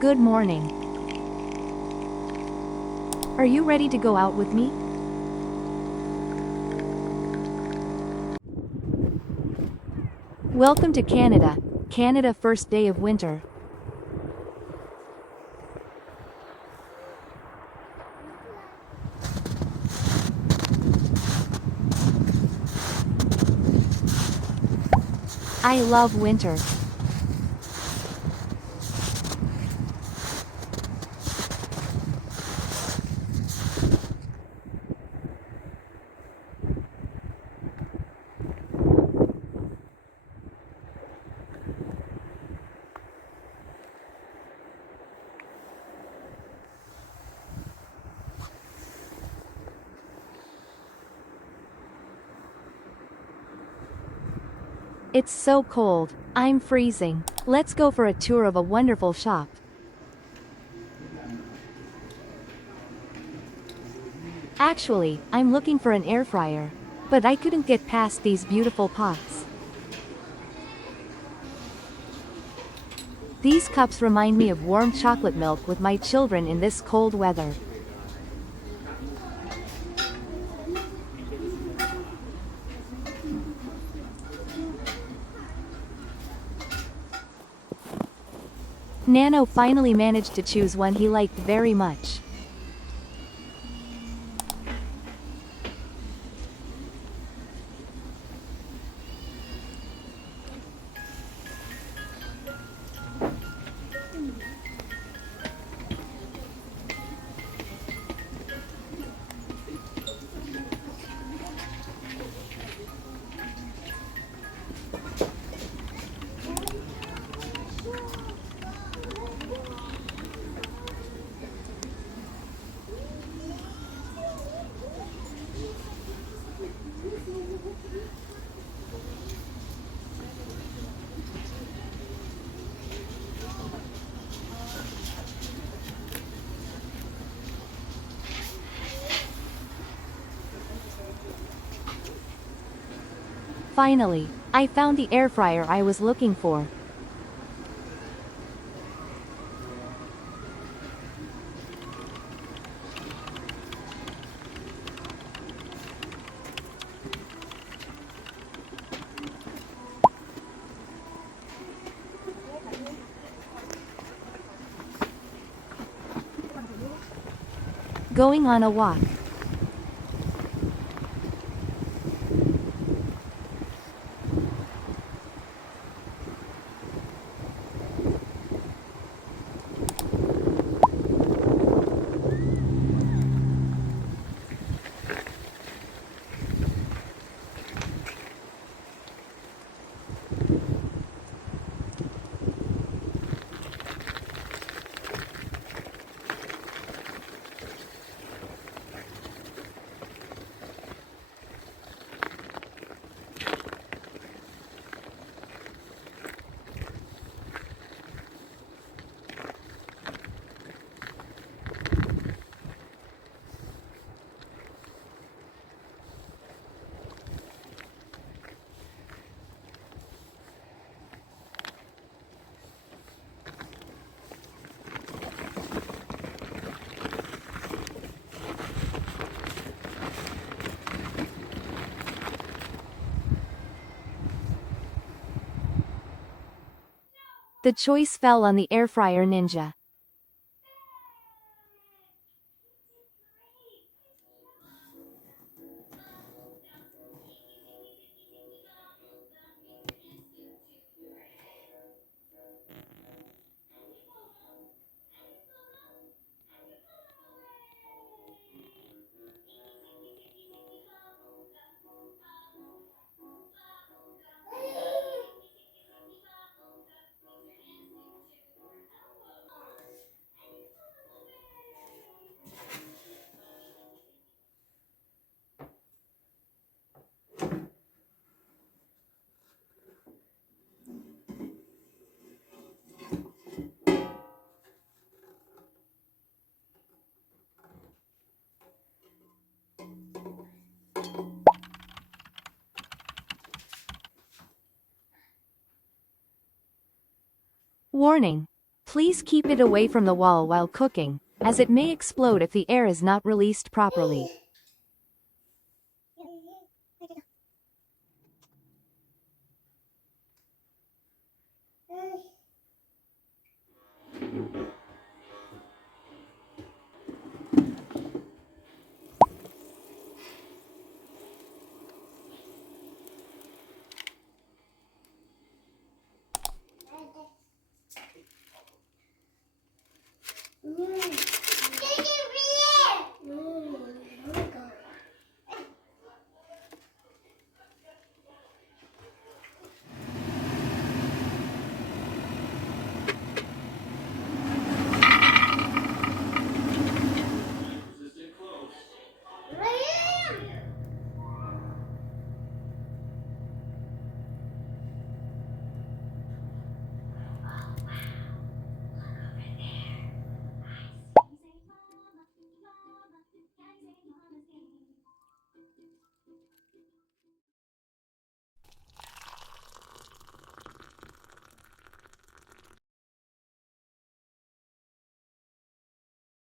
Good morning. Are you ready to go out with me? Welcome to Canada. Canada first day of winter. I love winter. It's so cold. I'm freezing. Let's go for a tour of a wonderful shop. Actually, I'm looking for an air fryer. But I couldn't get past these beautiful pots. These cups remind me of warm chocolate milk with my children in this cold weather. Nano finally managed to choose one he liked very much. Finally, I found the air fryer I was looking for. Going on a walk. The choice fell on the air fryer Ninja. Warning. Please keep it away from the wall while cooking, as it may explode if the air is not released properly.